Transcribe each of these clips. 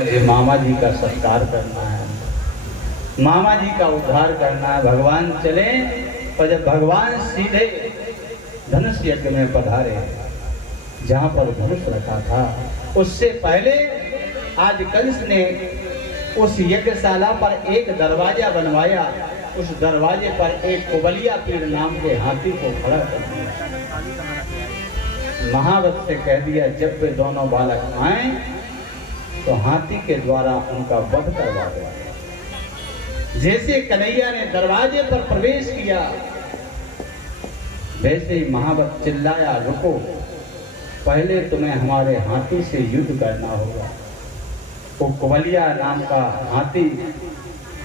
मामा जी का सत्कार करना है, मामा जी का उद्धार करना है। भगवान चले और जब भगवान सीधे धनुष यज्ञ में पधारे, जहां पर धनुष रखा था, उससे पहले आज कंस ने उस यज्ञशाला पर एक दरवाजा बनवाया। उस दरवाजे पर एक कुबलिया पीर नाम के हाथी को खड़ा कर दिया। महावत से कह दिया, जब वे दोनों बालक आए तो हाथी के द्वारा उनका वध करवा दो। जैसे कन्हैया ने दरवाजे पर प्रवेश किया, वैसे ही महावत चिल्लाया, रुको, पहले तुम्हें हमारे हाथी से युद्ध करना होगा। वो कुबलिया नाम का हाथी,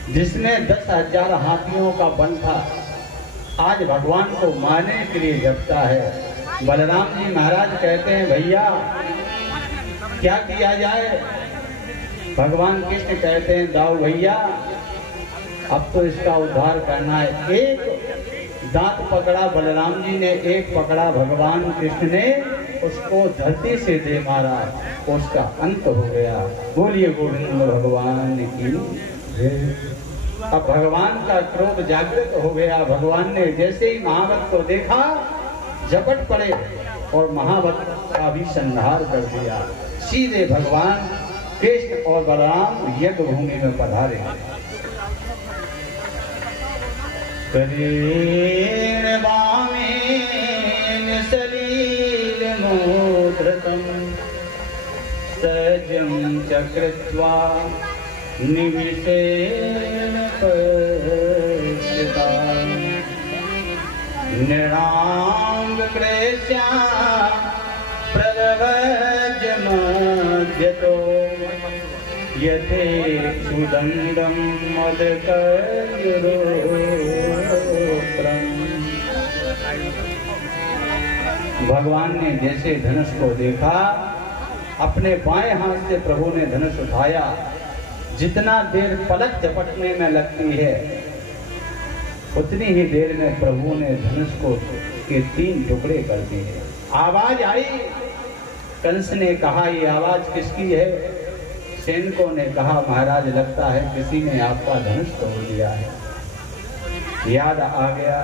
जिसमें 10,000 हाथियों का बल था, आज भगवान को मारने के लिए जपता है। बलराम जी महाराज कहते हैं, भैया क्या किया जाए? भगवान कृष्ण कहते हैं, दाऊ भैया, अब तो इसका उद्धार करना है। एक दांत पकड़ा बलराम जी ने, एक पकड़ा भगवान कृष्ण ने, उसको धरती से दे मारा, उसका अंत हो गया। बोलिए गोविंद भगवान की। अब भगवान का क्रोध जागृत हो गया। भगवान ने जैसे ही महावत को देखा, झपट पड़े और महावत का भी संहार कर दिया। सीधे भगवान कृष्ण और बलराम यज्ञ भूमि में पधारे। करेण वामेन सलीलमोद्रतं सजं चकृत्वा निविशेन पश्यता नृणांग कृष्या प्रवज्यमध्यतो यथेक्षुदण्डं मदकर्युरोत्रम्। भगवान ने जैसे धनुष को देखा, अपने बाएं हाथ से प्रभु ने धनुष उठाया। जितना देर पलक झपटने में लगती है, उतनी ही देर में प्रभु ने धनुष को के 3 टुकड़े कर दिए। आवाज आई, कंस ने कहा, ये आवाज किसकी है? सैनिकों ने कहा, महाराज लगता है किसी ने आपका धनुष तोड़ दिया है। याद आ गया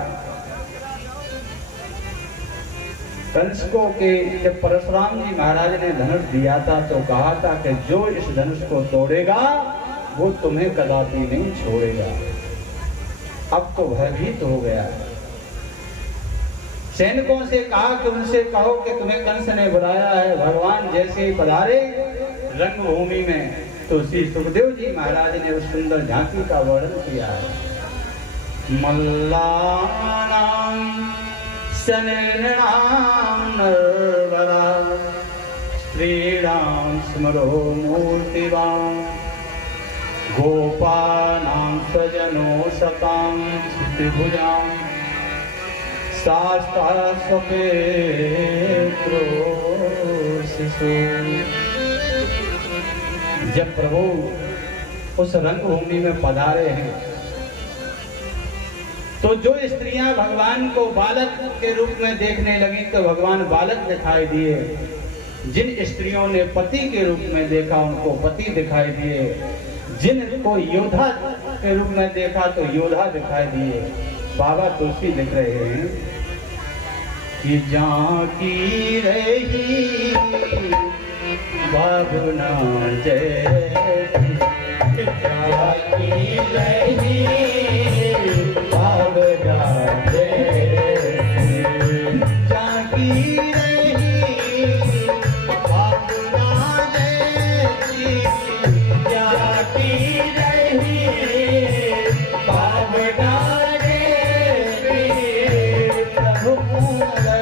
कंस को कि जब परशुराम जी महाराज ने धनुष दिया था तो कहा था कि जो इस धनुष को तोड़ेगा वो तुम्हें कदापि नहीं छोड़ेगा। अब तो भयभीत हो गया। सैनिकों से कहा कि उनसे कहो कि तुम्हें कंस ने बुलाया है। भगवान जैसे ही पधारे रंगभूमि में, तो श्री सुखदेव जी महाराज ने उस सुंदर झांकी का वर्णन किया है। मल्लानां सनृणां नरवरा स्त्रीणां स्मरो मूर्तिवान् गोपानां स्वजनो सतां स्थिभुजां शास्ता स्वपेत्रो शिशु। जब प्रभु उस रंगभूमि में पधारे हैं, तो जो स्त्रियां भगवान को बालक के रूप में देखने लगी तो भगवान बालक दिखाई दिए। जिन स्त्रियों ने पति के रूप में देखा उनको पति दिखाई दिए। जिनको योद्धा के रूप में देखा तो योद्धा दिखाई दिए। बाबा तुलसी लिख रहे हैं कि जाकी रही भावना जैसी, जाकी रही भावना जैसी, जाकी रही भावना जैसी, जाकी रही भावना जैसी, प्रभु जय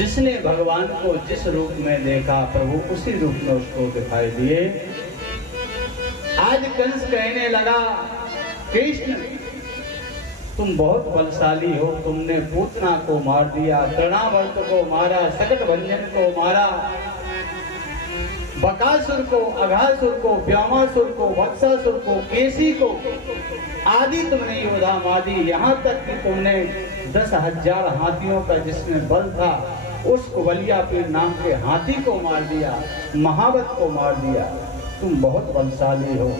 जिसने भगवान को जिस रूप में देखा प्रभु उसी रूप में उसको दिखाई दिए। आज कंस कहने लगा, कृष्ण तुम बहुत बलशाली हो, तुमने पूतना को मार दिया, तृणावर्त को मारा, सकट भंजन को मारा, बकासुर को, अघासुर को, व्योमासुर को, वत्सासुर को, केसी को आदि तुमने योद्धा मार दी। यहाँ तक कि तुमने 10,000 हाथियों का जिसमें बल था उस कुबलियापीर नाम के हाथी को मार दिया, महावत को मार दिया। तुम बहुत बलशाली हो।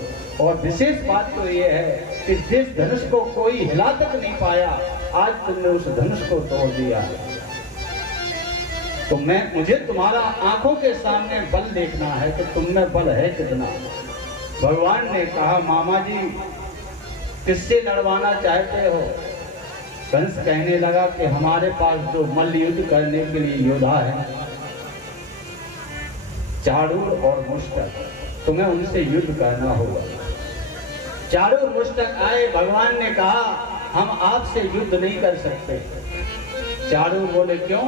और विशेष बात तो ये है कि जिस धनुष को कोई हिला तक नहीं पाया, आज तुमने उस धनुष को तोड़ दिया। तो मुझे तुम्हारा आंखों के सामने बल देखना है कि तुम में बल है कितना। भगवान ने कहा, मामा जी किससे लड़वाना चाहते हो? कंस कहने लगा कि हमारे पास जो मल्ल युद्ध करने के लिए योद्धा है, चाणूर और मुष्टक, तुम्हें उनसे युद्ध करना होगा। चाणूर मुष्टक आए, भगवान ने कहा हम आपसे युद्ध नहीं कर सकते। चाणूर बोले क्यों?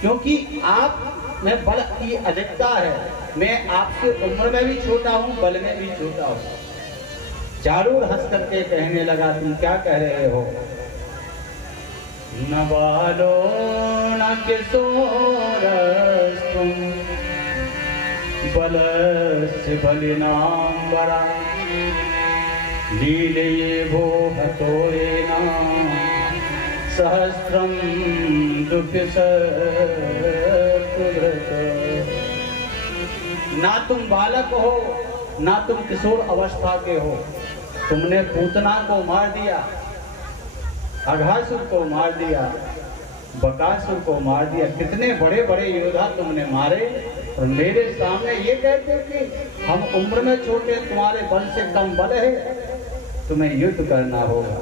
क्योंकि आप में बल की अधिकता है, मैं आपसे उम्र में भी छोटा हूं, बल में भी छोटा हूं। चाणूर हंस करके कहने लगा, तुम क्या कह रहे हो? न बालो न किशोर तुम बलस्य बलिनां वरा लीलये भो हतोरेना सहस्रम दुःखित। ना तुम बालक हो, ना तुम किशोर अवस्था के हो। तुमने पूतना को मार दिया, अघासुर को मार दिया, बकासुर को मार दिया। कितने बड़े बड़े योद्धा तुमने मारे, और मेरे सामने ये कहते कि हम उम्र में छोटे, तुम्हारे बल से कम बल है, तुम्हें युद्ध करना होगा।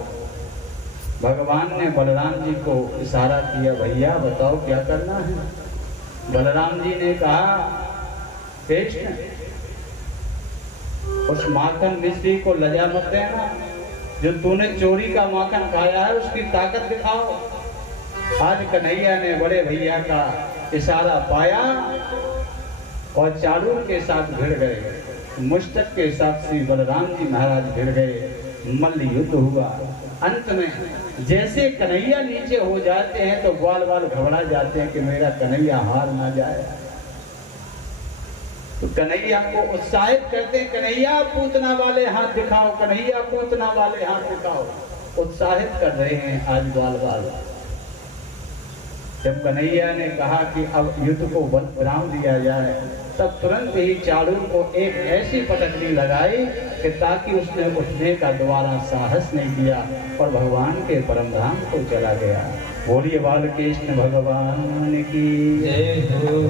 भगवान ने बलराम जी को इशारा किया, भैया बताओ क्या करना है। बलराम जी ने कहा, कृष्ण उस माखन मिश्री को लजा मत देना, जो तूने चोरी का माखन खाया है उसकी ताकत दिखाओ। आज कन्हैया ने बड़े भैया का इशारा पाया और चाणूर के साथ भिड़ गए, मुष्टक के साथ श्री बलराम जी महाराज भिड़ गए। मल्ल युद्ध हुआ। अंत में जैसे कन्हैया नीचे हो जाते हैं तो ग्वाल वाल घबरा जाते हैं कि मेरा कन्हैया हार ना जाए। तो कन्हैया को उत्साहित करते हैं, कन्हैया पूतना वाले हाथ दिखाओ, कन्हैया पूतना वाले हाथ दिखाओ। उत्साहित कर रहे हैं आज ग्वाल वाल। जब कन्हैया ने कहा कि अब युद्ध को विराम दिया जाए, तब तुरंत ही चाणूर को एक ऐसी पटकनी लगाई कि ताकि उसने उठने का दोबारा साहस नहीं किया और भगवान के परम धाम को चला गया। बोलिए बालकृष्ण भगवान की जय हो।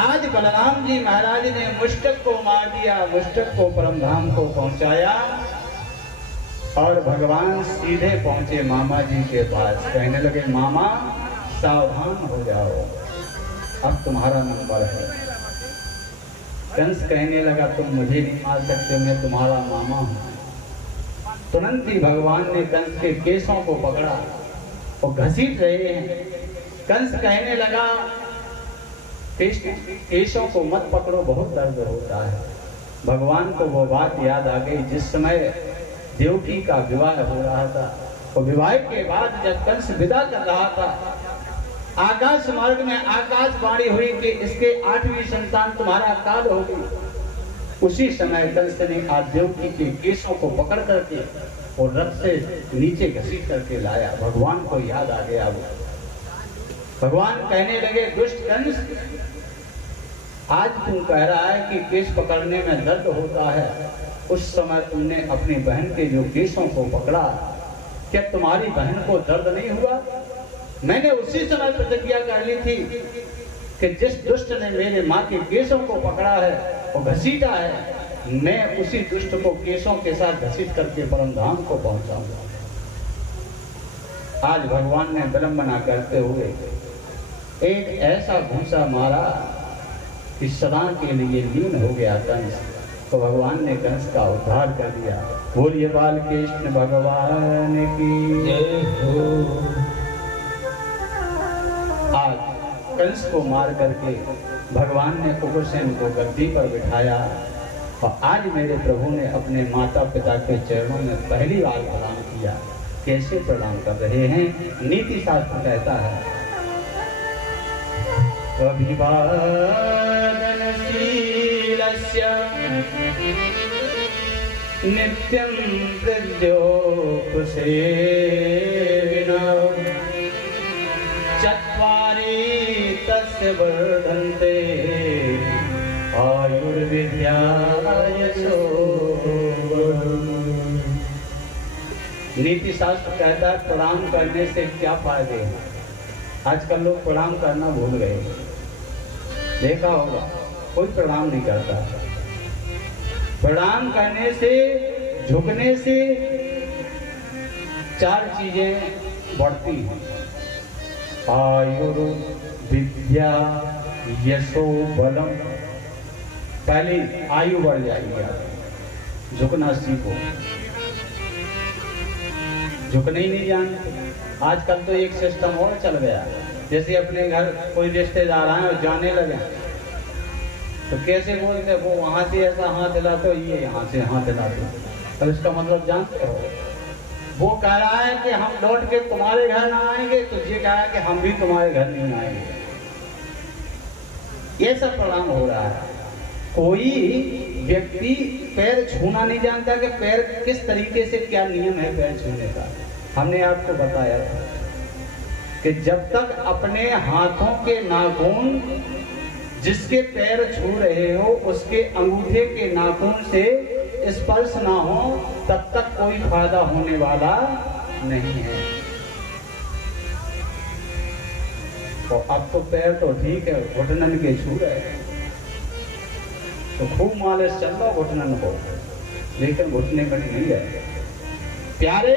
आज बलराम जी महाराज ने मुष्टक को मार दिया, मुष्टक को परम धाम को पहुंचाया और भगवान सीधे पहुंचे मामा जी के पास। कहने लगे, मामा सावधान हो जाओ, अब तुम्हारा नंबर है। कंस कहने लगा, तुम मुझे नहीं मार सकते, मैं तुम्हारा मामा हूं। तुरंत ही भगवान ने कंस के केशों को पकड़ा और घसीट रहे हैं। कंस कहने लगा, कृष्ण केशों को मत पकड़ो, बहुत दर्द होता है। भगवान को वो बात याद आ गई जिस समय देवकी का विवाह हो रहा था, और विवाह के बाद जब कंस विदा कर रहा था, आकाश मार्ग में आकाशवाणी हुई कि इसके 8वीं संतान तुम्हारा काल होगी। उसी समय कंस ने आज देवकी के केशों को पकड़ करके और रथ से नीचे घसीट करके लाया। भगवान को याद आ गया। वो भगवान कहने लगे, दुष्ट कंस, आज तू कह रहा है कि केश पकड़ने में दर्द होता है, उस समय तुमने अपनी बहन के जो केशों को पकड़ा, क्या तुम्हारी बहन को दर्द नहीं हुआ? मैंने उसी समय प्रतिज्ञा कर ली थी कि जिस दुष्ट ने मेरे माँ के केशों को पकड़ा है और घसीटा है, मैं उसी दुष्ट को केशों के साथ घसीट करके परम धाम को पहुंचाऊंगा। आज भगवान ने विलंबना करते हुए एक ऐसा घूंसा मारा कि सदा के लिए लीन हो गया कंस। तो भगवान ने कंस का उद्धार कर दिया। बोलिए बालकृष्ण भगवान की जय हो। आज कंस को मार करके भगवान ने उग्रसेन को गद्दी पर बिठाया और आज मेरे प्रभु ने अपने माता पिता के चरणों में पहली बार प्रणाम किया। कैसे प्रणाम कर रहे हैं? नीति शास्त्र कहता है अभिवादनशीलस्य नित्यं हृद्योपसेविनः चत्वारि तस्य वर्धन्ते आयुर्विद्या यशोवर्धनम्। नीति शास्त्र कहता है प्रणाम करने से क्या फायदे हैं। आजकल लोग प्रणाम करना भूल गए। देखा होगा कोई प्रणाम नहीं करता। प्रणाम करने से, झुकने से 4 चीजें बढ़ती हैं। आयुर्विद्या यशो बलम। पहले आयु बढ़ जाएगी। झुकना सीखो। झुकना ही नहीं जानते। आजकल तो एक सिस्टम और चल गया, जैसे अपने घर कोई रिश्तेदार आए और जाने लगे तो कैसे बोलते, वो वहां से ऐसा हाथ हिलाते हो, ये यहाँ से हाथ हिलाते हो। तो इसका मतलब जानते हो? वो कह रहा है कि हम लौट के तुम्हारे घर ना आएंगे, तो ये कह रहा है कि हम भी तुम्हारे घर नहीं आएंगे। ये सब प्रणाम हो रहा है। कोई व्यक्ति पैर छूना नहीं जानता कि पैर किस तरीके से, क्या नियम है पैर छूने का। हमने आपको बताया था कि जब तक अपने हाथों के नाखून जिसके पैर छू रहे हो उसके अंगूठे के नाखून से स्पर्श ना हो, तब तक कोई फायदा होने वाला नहीं है। तो अब तो पैर तो ठीक है, घुटनन के छू रहे हैं तो खूब मालिश चल रहा घुटनन को, लेकिन घुटने में नहीं है। प्यारे,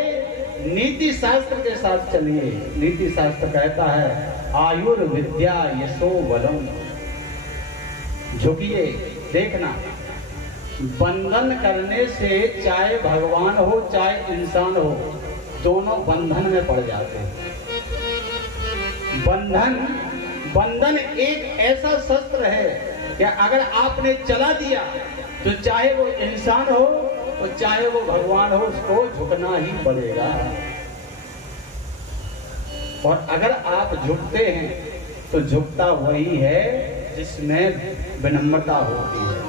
नीति शास्त्र के साथ चलिए। नीति शास्त्र कहता है आयुर्विद्या यशो बलम। झुकिए, देखना, बंधन करने से चाहे भगवान हो चाहे इंसान हो, दोनों बंधन में पड़ जाते हैं। बंधन एक ऐसा शस्त्र है कि अगर आपने चला दिया तो चाहे वो इंसान हो तो चाहे वो भगवान हो, उसको झुकना ही पड़ेगा। और अगर आप झुकते हैं तो झुकता वही है जिसमें विनम्रता होती है।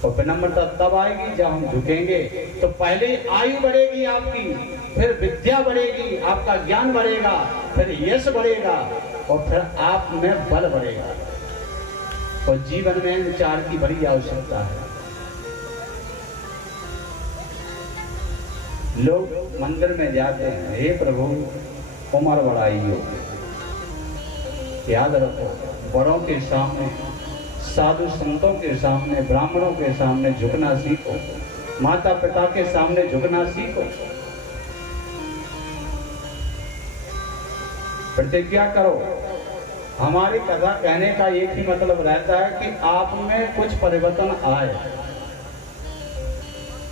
और विनम्रता तब आएगी जब हम झुकेंगे। तो पहले आयु बढ़ेगी आपकी, फिर विद्या बढ़ेगी, आपका ज्ञान बढ़ेगा, फिर यश बढ़ेगा और फिर आप में बल बढ़ेगा। और जीवन में इन 4 की बड़ी आवश्यकता है। लोग मंदिर में जाते हैं, हे प्रभु उम्र बढ़ाई हो। याद रखो, बड़ों के सामने, साधु संतों के सामने, ब्राह्मणों के सामने झुकना सीखो। माता पिता के सामने झुकना सीखो। प्रतिज्ञा करो। हमारी कथा कहने का एक ही मतलब रहता है कि आप में कुछ परिवर्तन आए।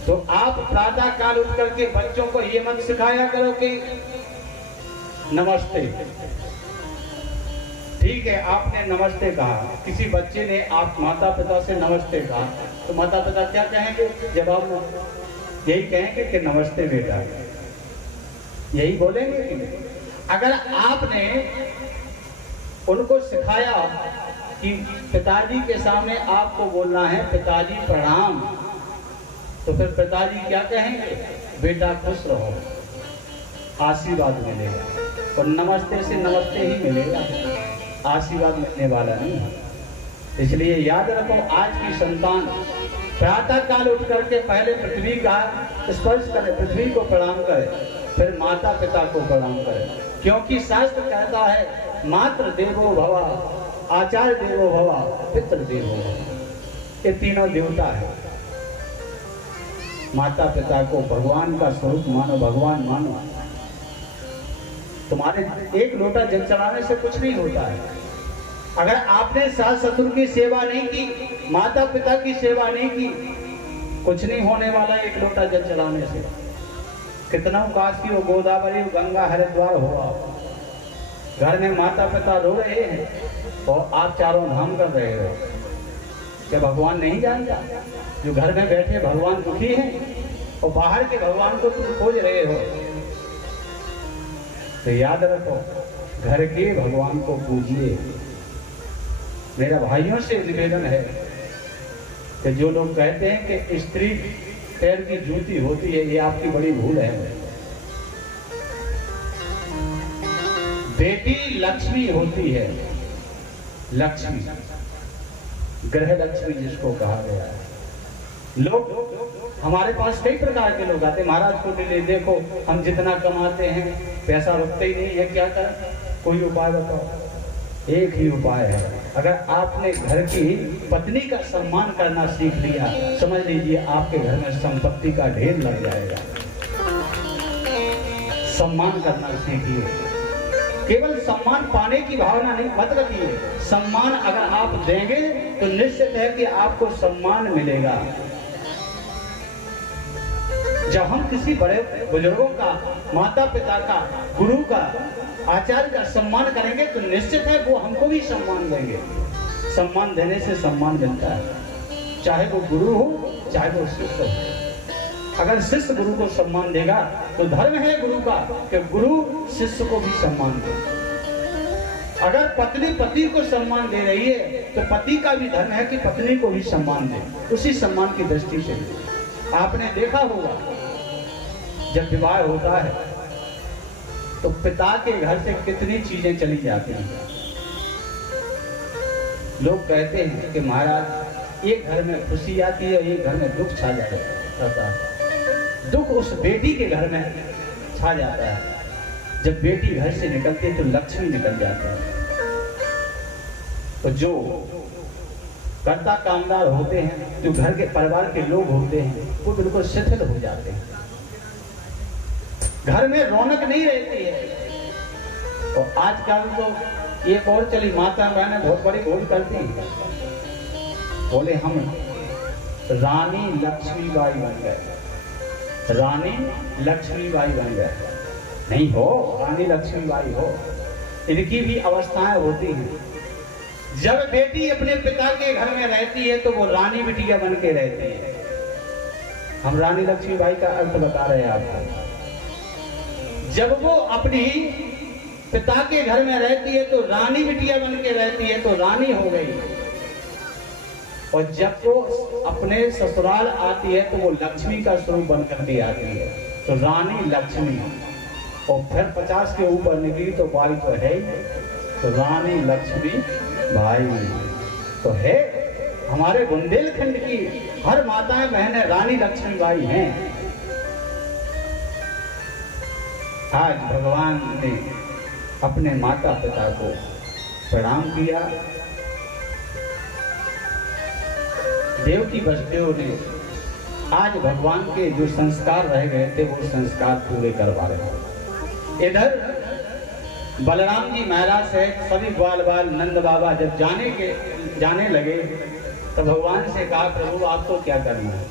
तो आप प्रातः काल उठ करके बच्चों को ये मत सिखाया करो कि नमस्ते। ठीक है, आपने नमस्ते कहा, किसी बच्चे ने आप माता पिता से नमस्ते कहा, तो माता पिता क्या कहेंगे जवाब में? यही कहेंगे कि नमस्ते बेटा, यही बोलेंगे कि नहीं? अगर आपने उनको सिखाया कि पिताजी के सामने आपको बोलना है पिताजी प्रणाम, तो फिर पिताजी क्या कहेंगे? बेटा खुश रहो, आशीर्वाद मिलेगा। और नमस्ते से नमस्ते ही मिलेगा, आशीर्वाद मिलने वाला नहीं है। इसलिए याद रखो, आज की संतान प्रातः काल उठ करके पहले पृथ्वी का स्पर्श करे, पृथ्वी को प्रणाम करे, फिर माता पिता को प्रणाम करे। क्योंकि शास्त्र कहता है मातृ देवो भव, आचार्य देवो भव, पितृ देवो भव। ये तीनों देवता है। माता पिता को भगवान का स्वरूप मानो, भगवान मानो। तुम्हारे एक लोटा जल चढ़ाने से कुछ नहीं होता है। अगर आपने सास ससुर की सेवा नहीं की, माता पिता की सेवा नहीं की, कुछ नहीं होने वाला एक लोटा जल चढ़ाने से। कितना काशी हो, गोदावरी, गंगा, हरिद्वार हो, घर में माता पिता रो रहे हैं और आप चारों धाम कर रहे हो। क्या भगवान नहीं जानता? जो घर में बैठे भगवान दुखी हैं और बाहर के भगवान को तुम खोज रहे हो। तो याद रखो, घर के भगवान को पूजिए। मेरा भाइयों से निवेदन है कि जो लोग कहते हैं कि स्त्री पैर की जूती होती है, ये आपकी बड़ी भूल है। बेटी लक्ष्मी होती है, लक्ष्मी, ग्रह लक्ष्मी जिसको कहा गया है। लोग हमारे पास कई प्रकार के लोग आते हैं, महाराज को ले देखो हम जितना कमाते हैं पैसा रुकते ही नहीं है, क्या करें? कोई उपाय बताओ। एक ही उपाय है, अगर आपने घर की पत्नी का सम्मान करना सीख लिया, समझ लीजिए आपके घर में संपत्ति का ढेर लग जाएगा। सम्मान करना सीखिए। केवल सम्मान पाने की भावना नहीं मत रखिए। सम्मान अगर आप देंगे तो निश्चित है कि आपको सम्मान मिलेगा। जब हम किसी बड़े बुजुर्गों का, माता पिता का, गुरु का, आचार्य का सम्मान करेंगे तो निश्चित है वो हमको भी सम्मान देंगे। सम्मान देने से सम्मान मिलता है, चाहे वो गुरु हो चाहे वो शिष्य हो। अगर शिष्य गुरु को सम्मान देगा तो धर्म है गुरु का कि गुरु शिष्य को भी सम्मान दे। अगर पत्नी पति को सम्मान दे रही है तो पति का भी धर्म है कि पत्नी को भी सम्मान दे। उसी सम्मान की दृष्टि से आपने देखा होगा जब विवाह होता है तो पिता के घर से कितनी चीजें चली जाती हैं। लोग कहते हैं कि महाराज एक घर में खुशी आती है, एक घर में दुख छा जाता है। दुख उस बेटी के घर में छा जाता है। जब बेटी घर से निकलती है तो लक्ष्मी निकल जाता है। तो जो कर्ता कामदार होते हैं, जो घर के परिवार के लोग होते हैं, वो बिल्कुल शिथिल हो जाते हैं। घर में रौनक नहीं रहती है। और आजकल तो एक और चली, माता बहनें बहुत बड़ी भूल करती हैं। बोले हम रानी लक्ष्मीबाई बन गए, रानी लक्ष्मीबाई बन गए। नहीं हो, रानी लक्ष्मीबाई हो। इनकी भी अवस्थाएं होती हैं। जब बेटी अपने पिता के घर में रहती है तो वो रानी बिटिया बन के रहती है। हम रानी लक्ष्मीबाई का अर्थ बता रहे हैं आपको। जब वो अपनी पिता के घर में रहती है तो रानी बिटिया बन के रहती है, तो रानी हो गई। और जब वो अपने ससुराल आती है तो वो लक्ष्मी का स्वरूप बन करके आती है, तो रानी लक्ष्मी। और फिर 50 के ऊपर निकली तो बाई तो है, तो रानी लक्ष्मी भाई तो है। हमारे बुंदेलखंड की हर माताएं बहनें रानी लक्ष्मीबाई हैं। आज भगवान ने अपने माता पिता को प्रणाम किया। देवकी वसुदेव ने आज भगवान के जो संस्कार रह गए थे वो संस्कार पूरे करवा रहे। इधर बलराम जी महाराज से सभी ग्वाल बाल नंद बाबा जब जाने लगे तो भगवान से कहा, प्रभु आपको क्या करना है?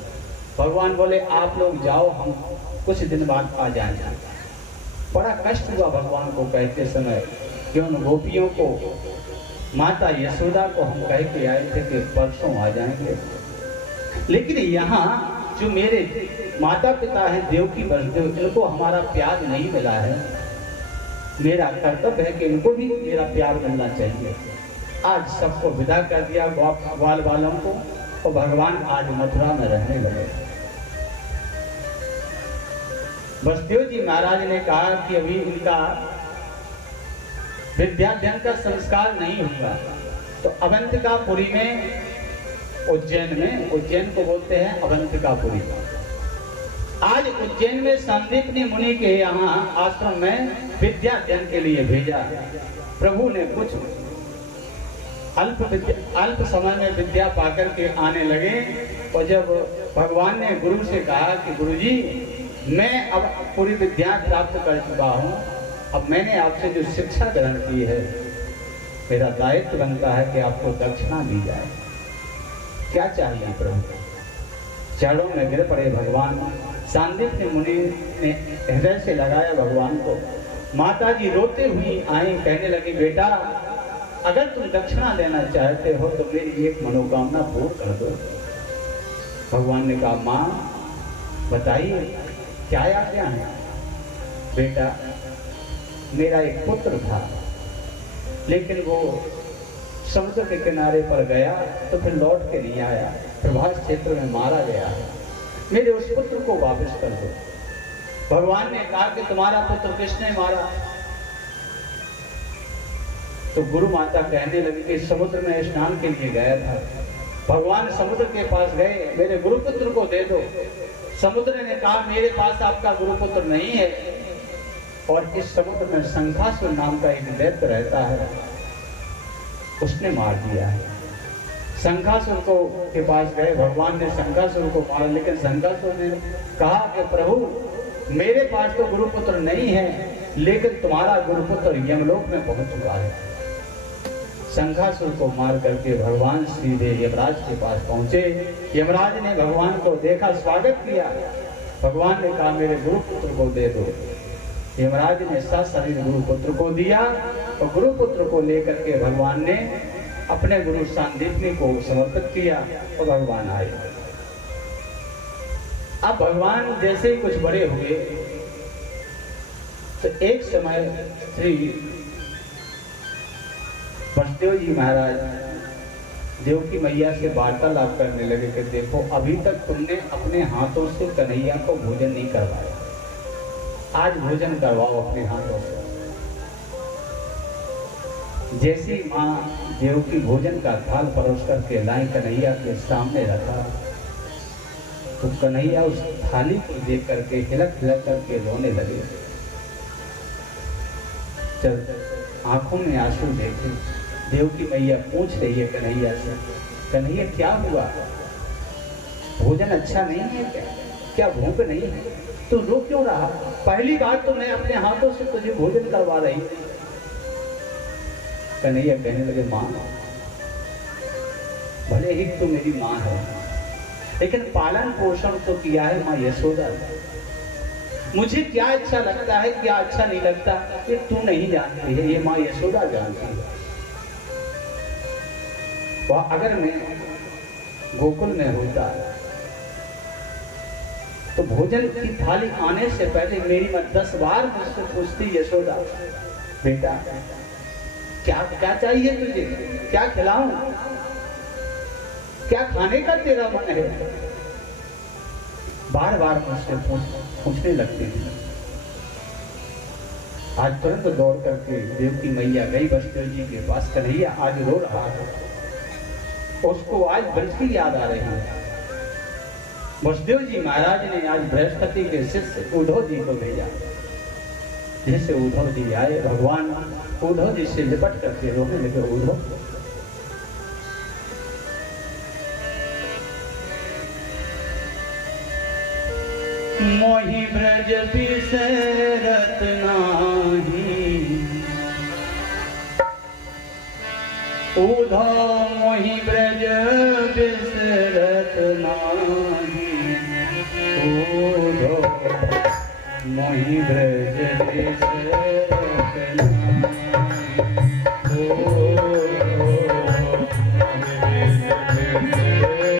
भगवान बोले आप लोग जाओ, हम कुछ दिन बाद आ जाएंगे। बड़ा कष्ट हुआ भगवान को कहते समय कि उन गोपियों को, माता यशोदा को हम कह के आए थे कि परसों आ जाएंगे, लेकिन यहाँ जो मेरे माता पिता हैं देवकी वसुदेव, इनको हमारा प्यार नहीं मिला है। मेरा कर्तव्य है कि इनको भी मेरा प्यार मिलना चाहिए। आज सबको विदा कर दिया ग्वाल बालों को, और भगवान आज मथुरा में रहने लगे। वसुदेव जी महाराज ने कहा कि अभी इनका विद्याध्ययन का संस्कार नहीं हुआ, तो अवंतिकापुरी में, उज्जैन को बोलते हैं अवंतिकापुरी। आज उज्जैन में सांदीपनी मुनि के यहाँ आश्रम में विद्याध्ययन के लिए भेजा। प्रभु ने कुछ अल्प समय में विद्या पाकर के आने लगे। और जब भगवान ने गुरु से कहा कि गुरुजी मैं अब पूरी विद्या प्राप्त कर चुका हूँ, अब मैंने आपसे जो शिक्षा ग्रहण की है, मेरा दायित्व बनता है कि आपको दक्षिणा दी जाए। क्या चाहिए प्रभु? चरणों में गिर पड़े भगवान। सांदीपनी मुनि ने हृदय से लगाया भगवान को माता जी रोते हुई आई, कहने लगी बेटा अगर तुम दक्षिणा देना चाहते हो तो मेरी एक मनोकामना पूर्ण कर दो। भगवान ने कहा माँ बताइए क्या आज्ञा है। बेटा मेरा एक पुत्र था, लेकिन वो समुद्र के किनारे पर गया तो फिर लौट के नहीं आया, प्रभास क्षेत्र में मारा गया, मेरे उस पुत्र को वापस कर दो। भगवान ने कहा कि तुम्हारा पुत्र किसने मारा? तो गुरु माता कहने लगी कि समुद्र में स्नान के लिए गया था। भगवान समुद्र के पास गए, मेरे गुरुपुत्र को दे दो। समुद्र ने कहा मेरे पास आपका गुरुपुत्र नहीं है, और इस समुद्र में शंखासुर नाम का एक दैत्य रहता है, उसने मार दिया है। शंखासुर को के पास गए, भगवान ने शंखासुर को मारा, लेकिन शंखासुर ने कहा कि प्रभु मेरे पास तो गुरुपुत्र नहीं है, लेकिन तुम्हारा गुरुपुत्र यमलोक में पहुंच चुका है। शंखासुर को मार करके भगवान सीधे यमराज के पास पहुंचे। यमराज ने भगवान को देखा, स्वागत किया। भगवान ने कहा मेरे गुरुपुत्र को दे दो। यमराज ने सशरीर गुरुपुत्र को दिया, और गुरुपुत्र को लेकर के भगवान ने अपने गुरु सांदीपनी को समर्पित किया, और भगवान आए। अब भगवान जैसे ही कुछ बड़े हुए तो एक समय श्री वसुदेव जी महाराज देवकी मैया से वार्तालाप करने लगे कि देखो अभी तक तुमने अपने हाथों से कन्हैया को भोजन नहीं करवाया, आज भोजन करवाओ अपने हाथों से। जैसी माँ देवकी भोजन का थाल परोस करके लाई कन्हैया के सामने रखा, तो कन्हैया उस थाली को देख करके हिलक हिलक करके रोने लगे। जब आंखों में आंसू देखे, देवकी मैया पूछ रही है कन्हैया से, कन्हैया क्या हुआ, भोजन अच्छा नहीं है क्या भूख नहीं है, तो रो क्यों रहा? पहली बार तो मैं अपने हाथों से तुझे भोजन करवा रही। कन्हैया कहने लगे माँ भले ही तो मेरी माँ है, लेकिन पालन पोषण तो किया है माँ यशोदा। मुझे क्या अच्छा लगता है क्या अच्छा नहीं लगता ये तू नहीं जानती है, ये माँ यशोदा जानती है। वह अगर मैं गोकुल में होता तो भोजन की थाली आने से पहले मेरी माँ 10 बार मुझसे पूछती यशोदा बेटा क्या क्या चाहिए तुझे, क्या खिलाऊं, क्या खाने का तेरा मन है, बार बार मुझसे पूछने लगती थी। आज तुरंत दौड़ करके देवकी मैया गई वसुदेव जी के पास, कन्हैया आज रो रहा है, उसको आज ब्रज की याद आ रही है। वसुदेव जी महाराज ने आज बृहस्पति के शिष्य उद्धव जी को भेजा, जैसे उद्धव जी आए भगवान उद्धव जी से लिपट करके रोने लगे। उद्धव मोहि ब्रज बिसरत नाही, उद्धव मोहि ब्रज बिसरत नाही, उद्धव मोहि ब्रज बिसरत